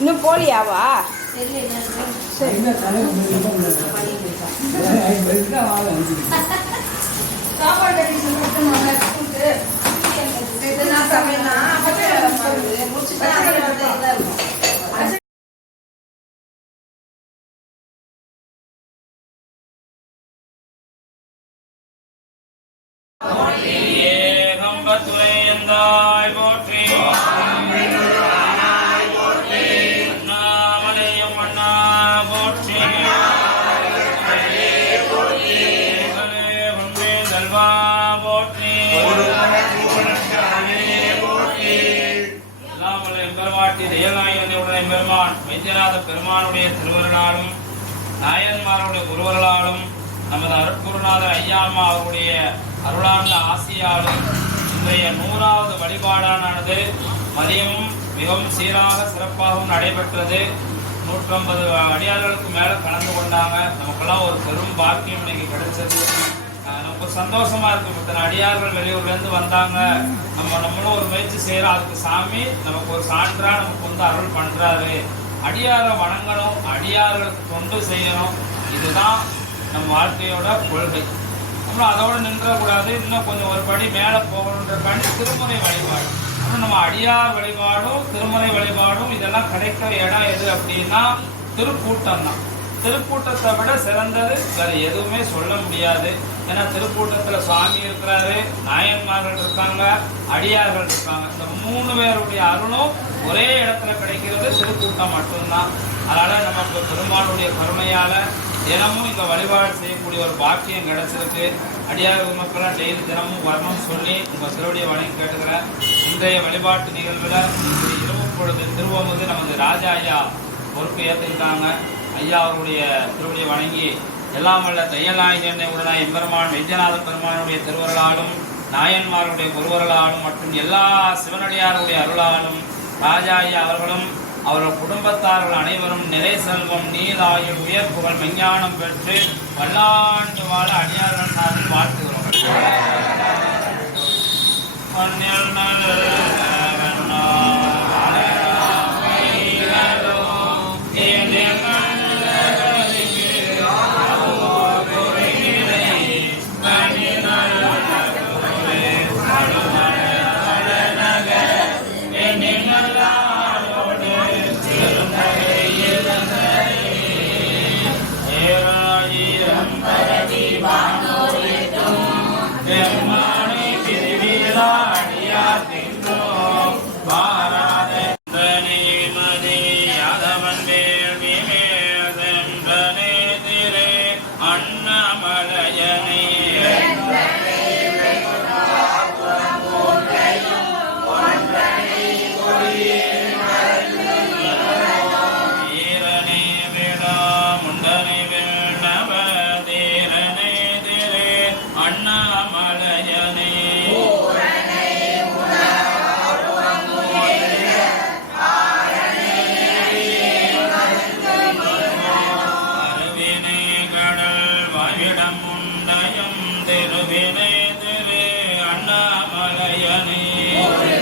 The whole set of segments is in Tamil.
இன்னும் போலியாவா? சரி. சாப்பாடு எல்லாமலை எம்பெருமாட்டி உடனே பெருமான் வைத்தியநாத பெருமானுடைய திருவருளாலும் நாயன்மாருடைய குருவர்களாலும் நமது அருட்குருநாதர் ஐயாம்மா அவருடைய அருளார்ந்த ஆசியாலும் இன்றைய நூறாவது வழிபாடானது மதியமும் மிகவும் சீராக சிறப்பாகவும் நடைபெற்றது. நூற்றம்பது அடியார்களுக்கு மேலே கலந்து கொண்டாங்க. நமக்கெல்லாம் ஒரு பெரும் பாக்கியம் இன்னைக்கு கிடைச்சது. அஹ் நமக்கு சந்தோஷமா இருக்கும். இத்தனை அடியார்கள் வெளியூர்ல இருந்து வந்தாங்க. நம்ம நம்மளும் ஒரு முயற்சி செய்யறோம். அதுக்கு சாமி நமக்கு ஒரு சான்றா நமக்கு வந்து அருள் பண்றாரு. அடியாரை வணங்கணும் அடியார்களுக்கு தொண்டு செய்யணும். இதுதான் நம்ம வாழ்க்கையோட கொள்கை. அப்புறம் அதோட நின்றக்கூடாது இன்னும் கொஞ்சம் ஒரு படி மேலே போகணுன்ற பணி திருமுறை வழிபாடு. அப்புறம் நம்ம அடியார் வழிபாடும் திருமுறை வழிபாடும் இதெல்லாம் கிடைக்கிற இடம் எது அப்படின்னா திருக்கூட்டம் தான். திருக்கூட்டத்தை விட சிறந்தது வேறு எதுவுமே சொல்ல முடியாது. ஏன்னா திருக்கூட்டத்துல சுவாமி இருக்கிறாரு நாயன்மார்கள் இருக்காங்க அடியார்கள் இருக்காங்க. இந்த மூணு பேருடைய அருளும் ஒரே இடத்துல கிடைக்கிறது திருக்கூட்டம் மட்டும்தான். அதனால நமக்கு பெருமானுடைய கருணையால தினமும் இந்த வழிபாடு செய்யக்கூடிய ஒரு பாக்கியம் கிடைச்சிருக்கு. அடியார் மக்களாக டெய்லி தினமும் வரணும்னு சொல்லி உங்கள் திருவடியை வணங்கி கேட்டுக்கிறேன். இன்றைய வழிபாட்டு நிகழ்வில் இன்று இரவு பொழுது திருவமுது நமது ராஜா ஐயா பொறுப்பு ஏற்றுக்கிட்டாங்க ஐயா அவருடைய திருவடியை வணங்கி எல்லாம் வல்ல தையலாயுதனை உடனே எம்பெருமான் வைத்தியநாத பெருமானுடைய திருவருளாலும் நாயன்மாருடைய குருவர்களாலும் மற்றும் எல்லா சிவனடியாருடைய அருளாலும் ராஜா அவர்களும் அவர்கள் குடும்பத்தார்கள் அனைவரும் நிறை செல்வம் நீலாயுள் உயர் புகழ் மெஞ்ஞானம் பெற்று பல்லாண்டு வாழ அடியார்கள் வாழ்த்துகிறோம். Amen.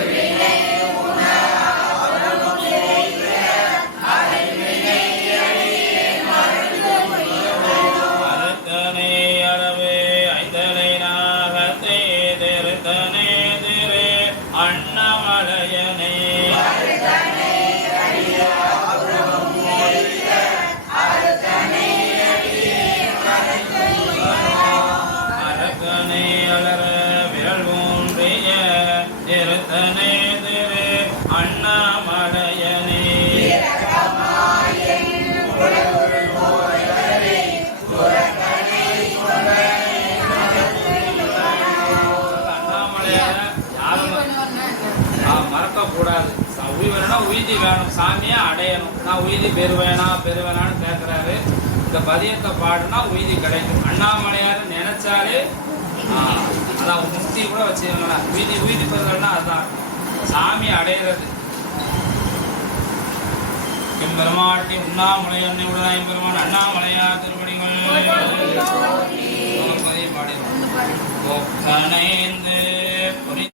மறக்க கூடாது உயிர்னா உயிதி வேணும் சாமியை அடையணும் நான் உயிதி பெறுவேனா பெறுவேனான்னு கேட்குறாரு இந்த பதியத்தை பாடுனா உயிதி கிடைக்கும் அண்ணாமலையார் நினைச்சாலே அதான் முக்தி கூட வச்சுக்கோங்களேன் உயிதி உயிதி பெறுதல்னா அதுதான் சாமி அடையிறது எம்பெருமாட்டி உண்ணாமலையன்னை உடனே எம்பெருமான் அண்ணாமலையார் திருப்பணிகள் பாடிடுவோம்